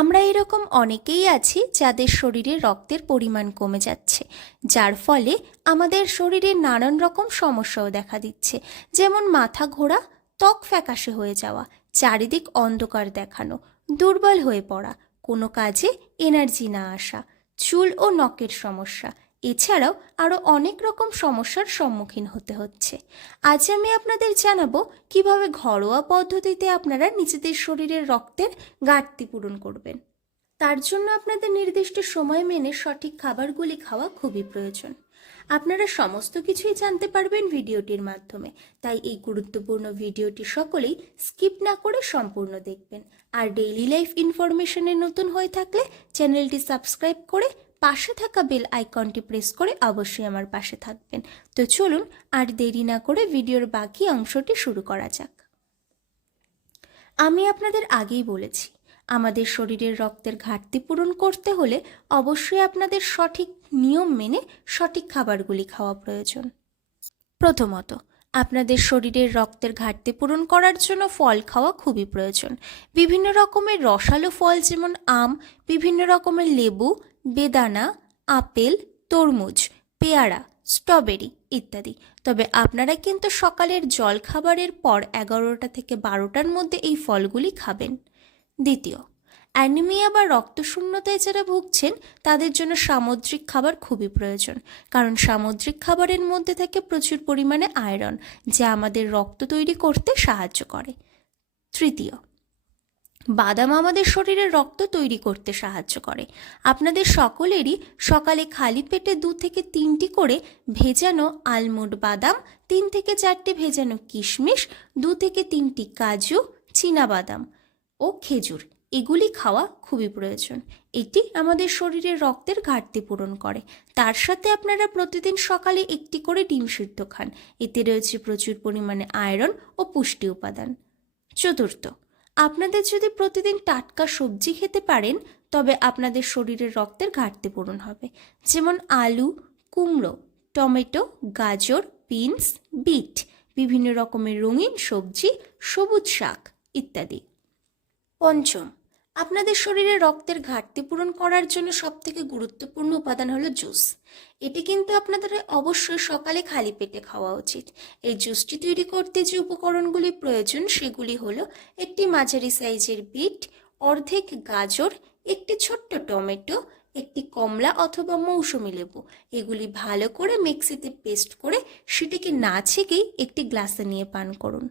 আমরা এরকম অনেকেই আছি যাদের শরীরে রক্তের পরিমাণ কমে যাচ্ছে, যার ফলে আমাদের শরীরে নানান রকম সমস্যাও দেখা দিচ্ছে, যেমন মাথা ঘোরা, ত্বক ফ্যাকাশে হয়ে যাওয়া, চারিদিক অন্ধকার দেখানো, দুর্বল হয়ে পড়া, কোনো কাজে এনার্জি না আসা, চুল ও নখের সমস্যা, এছাড়াও আরও অনেক রকম সমস্যার সম্মুখীন হতে হচ্ছে। আজ আমি আপনাদের জানাবো কিভাবে ঘরোয়া পদ্ধতিতে আপনারা নিজেদের শরীরের রক্তের ঘাটতি পূরণ করবেন। তার জন্য আপনাদের নির্দিষ্ট সময় মেনে সঠিক খাবারগুলি খাওয়া খুবই প্রয়োজন। আপনারা সমস্ত কিছুই জানতে পারবেন ভিডিওটির মাধ্যমে, তাই এই গুরুত্বপূর্ণ ভিডিওটি সকলেই স্কিপ না করে সম্পূর্ণ দেখবেন। আর ডেইলি লাইফ ইনফরমেশনে নতুন হয়ে থাকলে চ্যানেলটি সাবস্ক্রাইব করে পাশে থাকা বেল আইকনটি প্রেস করে অবশ্যই আমার পাশে থাকবেন। তো চলুন আর দেরি না করে ভিডিওর বাকি অংশটি শুরু করা যাক। আমি আপনাদের আগেই বলেছি, আমাদের শরীরের রক্তের ঘাটতি পূরণ করতে হলে অবশ্যই আপনাদের সঠিক নিয়ম মেনে সঠিক খাবারগুলি খাওয়া প্রয়োজন। প্রথমত, আপনাদের শরীরের রক্তের ঘাটতি পূরণ করার জন্য ফল খাওয়া খুবই প্রয়োজন। বিভিন্ন রকমের রসালো ফল যেমন আম, বিভিন্ন রকমের লেবু, বেদানা, আপেল, তরমুজ, পেয়ারা, স্ট্রবেরি ইত্যাদি। তবে আপনারা কিন্তু সকালের জল খাবারের পর 11টা থেকে 12টার মধ্যে এই ফলগুলি খাবেন। দ্বিতীয়, অ্যানিমিয়া বা রক্তশূন্যতায় যারা ভুগছেন তাদের জন্য সামুদ্রিক খাবার খুবই প্রয়োজন, কারণ সামুদ্রিক খাবারের মধ্যে থাকে প্রচুর পরিমাণে আয়রন, যা আমাদের রক্ত তৈরি করতে সাহায্য করে। তৃতীয়, বাদাম আমাদের শরীরে রক্ত তৈরি করতে সাহায্য করে। আপনাদের সকলেরই সকালে খালি পেটে 2 থেকে 3টি করে ভেজানো আলমন্ড বাদাম, 3 থেকে 4টি ভেজানো কিশমিশ, 2 থেকে 3টি কাজু, চীনাবাদাম ও খেজুর এগুলি খাওয়া খুবই প্রয়োজন। এটি আমাদের শরীরের রক্তের ঘাটতি পূরণ করে। তার সাথে আপনারা প্রতিদিন সকালে একটি করে ডিম সিদ্ধ খান, এতে রয়েছে প্রচুর পরিমাণে আয়রন ও পুষ্টি উপাদান। চতুর্থ, আপনাদের যদি প্রতিদিন টাটকা সবজি খেতে পারেন তবে আপনাদের শরীরের রক্তের ঘাটতি পূরণ হবে, যেমন আলু, কুমড়ো, টমেটো, গাজর, বিনস, বিট, বিভিন্ন রকমের রঙিন সবজি, সবুজ শাক ইত্যাদি। পঞ্চম, আপনাদের শরীরে রক্তের ঘাটতি পূরণ করার জন্য সবথেকে গুরুত্বপূর্ণ উপাদান হলো জুস। এটি কিন্তু আপনাদের অবশ্যই সকালে খালি পেটে খাওয়া উচিত। এই জুসটি তৈরি করতে যে উপকরণগুলি প্রয়োজন সেগুলি হলো একটি মাঝারি সাইজের বিট, অর্ধেক গাজর, একটি ছোট্ট টমেটো, একটি কমলা অথবা মৌসুমী লেবু। এগুলি ভালো করে মিক্সিতে পেস্ট করে সেটিকে না ছেঁকেই একটি গ্লাসে নিয়ে পান করুন।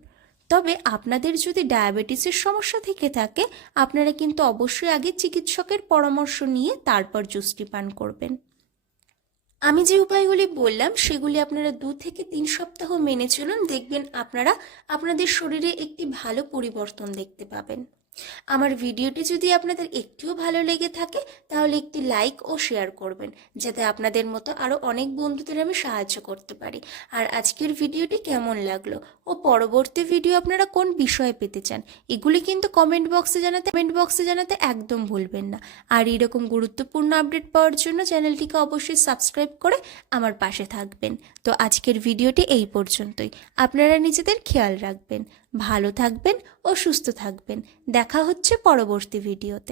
তবে আপনাদের যদি ডায়াবেটিসের সমস্যা থেকে থাকে আপনারা কিন্তু অবশ্যই আগে চিকিৎসকের পরামর্শ নিয়ে তারপর জুসটি পান করবেন। আমি যে উপায়গুলি বললাম সেগুলি আপনারা 2 থেকে 3 সপ্তাহ মেনে চলুন, দেখবেন আপনারা আপনাদের শরীরে একটি ভালো পরিবর্তন দেখতে পাবেন। আমার ভিডিওটি যদি আপনাদের একটুও ভালো লেগে থাকে তাহলে একটি লাইক ও শেয়ার করবেন, যাতে আপনাদের মতো আরও অনেক বন্ধুদের আমি সাহায্য করতে পারি। আর আজকের ভিডিওটি কেমন লাগলো ও পরবর্তী ভিডিও আপনারা কোন বিষয়ে পেতে চান এগুলি কিন্তু কমেন্ট বক্সে জানাতে একদম ভুলবেন না। আর এরকম গুরুত্বপূর্ণ আপডেট পাওয়ার জন্য চ্যানেলটিকে অবশ্যই সাবস্ক্রাইব করে আমার পাশে থাকবেন। তো আজকের ভিডিওটি এই পর্যন্তই। আপনারা নিজেদের খেয়াল রাখবেন, ভালো থাকবেন ও সুস্থ থাকবেন। দেখা হচ্ছে পরবর্তী ভিডিওতে।